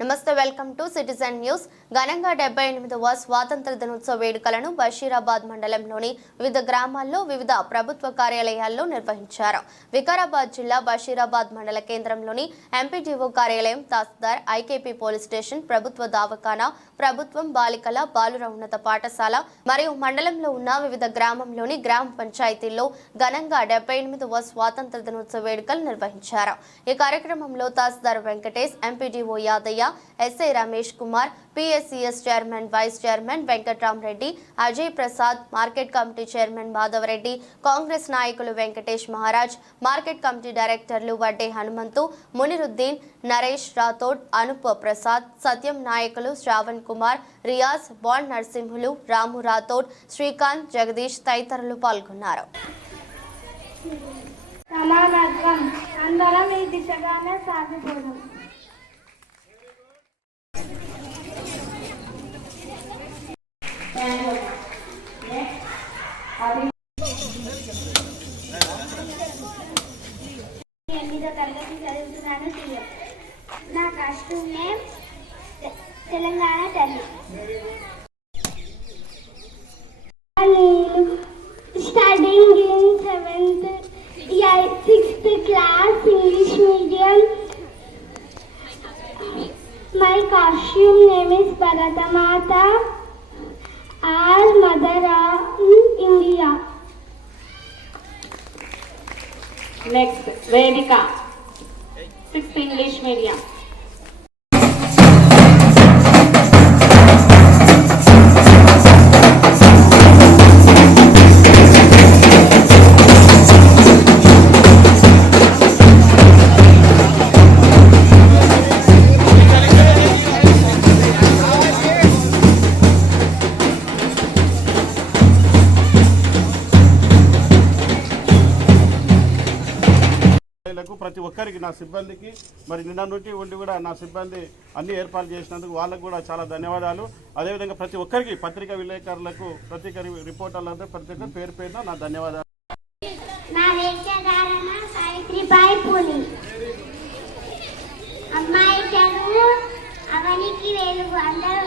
నమస్తే, welcome to citizen news. ఘనంగా 78వ స్వాతంత్ర దినోత్సవ వేడుకలను బషీరాబాద్ మండలంలోని వివిధ గ్రామాల్లో వివిధ ప్రభుత్వ కార్యాలయాల్లో నిర్వహించారు. వికారాబాద్ జిల్లా బషీరాబాద్ మండల కేంద్రంలోని ఎంపీడీఓ కార్యాలయం, తహసీల్దార్, ఐకేపీ పోలీస్ స్టేషన్, ప్రభుత్వ దవాఖానా, ప్రభుత్వం బాలికల బాలుర ఉన్నత పాఠశాల మరియు మండలంలో ఉన్న వివిధ గ్రామంలోని గ్రామ పంచాయతీల్లో ఘనంగా 78వ స్వాతంత్ర దినోత్సవ వేడుకలు నిర్వహించారు. ఈ కార్యక్రమంలో tahsildar Venkatesh, MPDO Yadaiah, SI Ramesh Kumar, PSCS chairman, vice chairman Venkatramareddy, Ajay Prasad, market committee chairman Madhavareddy, Congress నాయకులు వెంకటేష్ మహారాజ్, మార్కెట్ కమిటీ డైరెక్టర్లు వడ్డే హనుమంతు, మునిరుద్దీన్, నరేష్ రాథోడ్, అనూప్ ప్రసాద్, సత్యం నాయకులు శ్రావణ్ కుమార్, రియాజ్, బాండ్ నరసింహులు, రాము రాథోడ్, శ్రీకాంత్, జగదీష్ తదితరులు పాల్గొన్నారు. అందరం ఈ దిశగానే సాగిపోదాం. ఎనిమిదో తరగతి చదువుతున్నాను. నా కాస్ట్యూమ్ నేమ్ తెలంగాణ తల్లి. Studying in 6th class English medium. My costume name is Bharata Mata, our mother in India. Next, Vedika, 6th English medium. ప్రతి ఒక్కరికి, నా సిబ్బందికి, మరి నిన్న నుండి ఉండి కూడా నా సిబ్బంది అన్ని ఏర్పాట్లు చేసినందుకు వాళ్ళకు కూడా చాలా ధన్యవాదాలు. అదేవిధంగా ప్రతి ఒక్కరికి, పత్రికా విలేకరులకు, పత్రికా రిపోర్టర్లందరూ ప్రతి ఒక్కరి పేరు పేరున నా ధన్యవాదాలు. అమ్మాయి చదువు అవనికి వెలుగు. అందరూ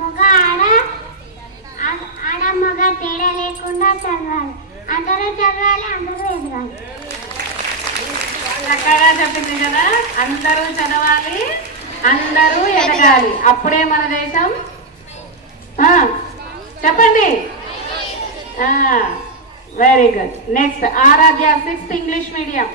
మగ ఆడ మగ తేడా లేకుండా చదవాలి. అందరూ చదవాలి, అందరూ ఎదగాలి. చక్కగా చెప్పింది కదా, అందరూ చదవాలి, అందరూ ఎదగాలి, అప్పుడే మన దేశం. చెప్పండి. Very good. Next, Aaradhya, 6th English medium.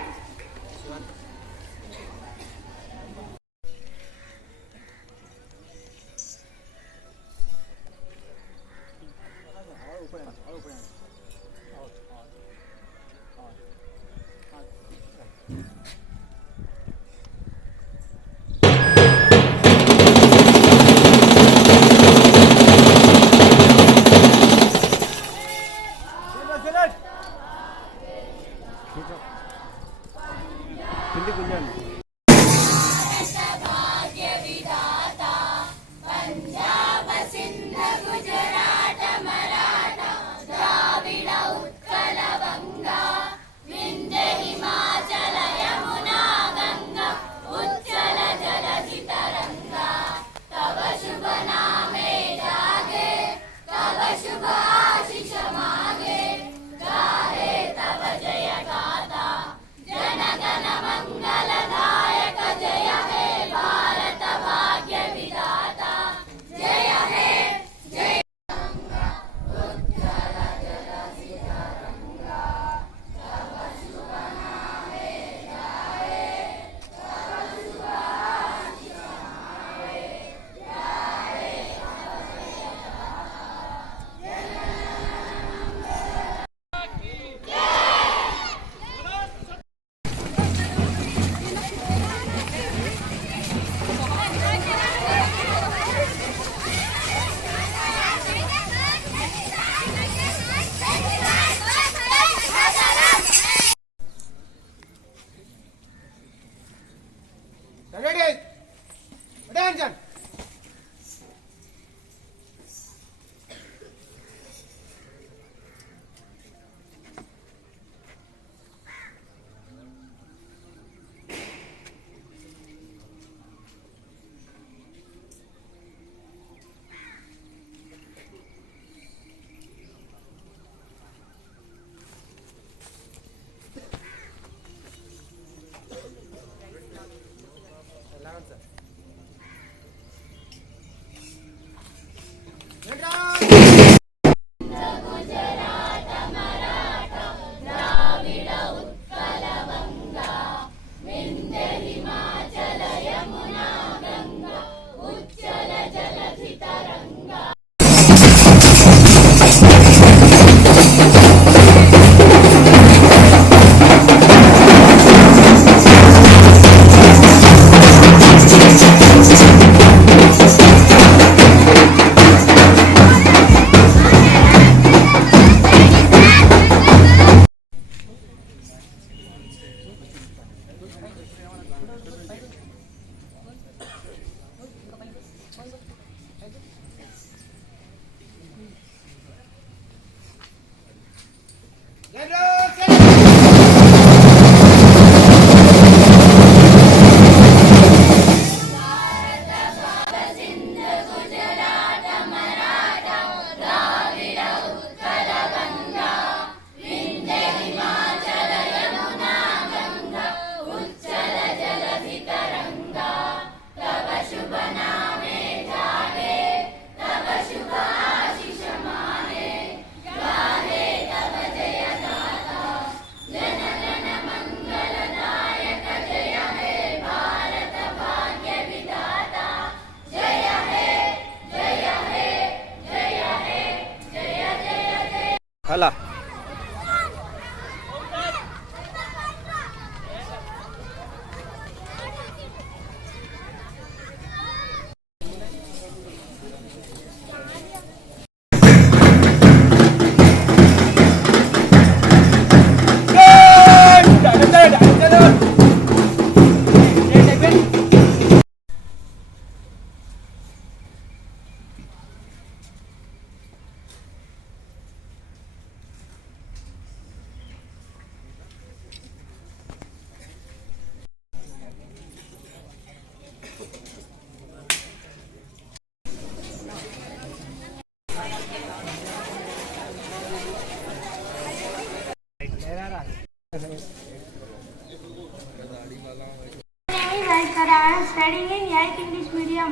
Ambedkar. I am studying in 8th English medium.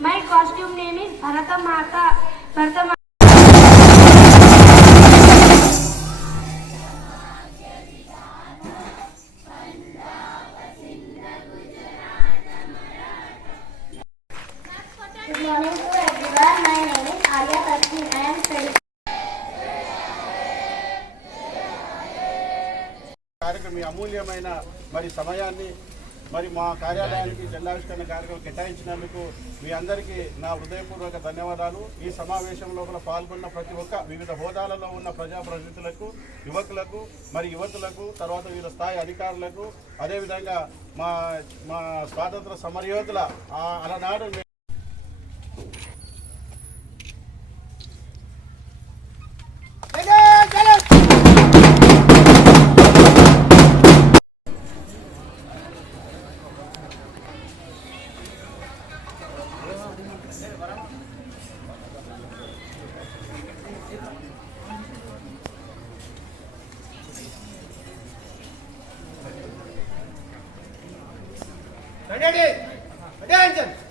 My costume name is Bharatamata. Good morning to everyone. My name is Arya Tasmin. I am studying. కార్యక్రమం మీ అమూల్యమైన మరి సమయాన్ని మరి మా కార్యాలయానికి జెండావిష్కరణ కార్యక్రమం కేటాయించినందుకు మీ అందరికీ నా హృదయపూర్వక ధన్యవాదాలు. ఈ సమావేశంలో కూడా పాల్గొన్న ప్రతి ఒక్క వివిధ హోదాలలో ఉన్న ప్రజాప్రతినిధులకు, యువకులకు, మరి యువతులకు, తర్వాత వివిధ స్థాయి అధికారులకు, అదేవిధంగా మా మా స్వాతంత్ర సమరయోధుల అలనాడు Attention!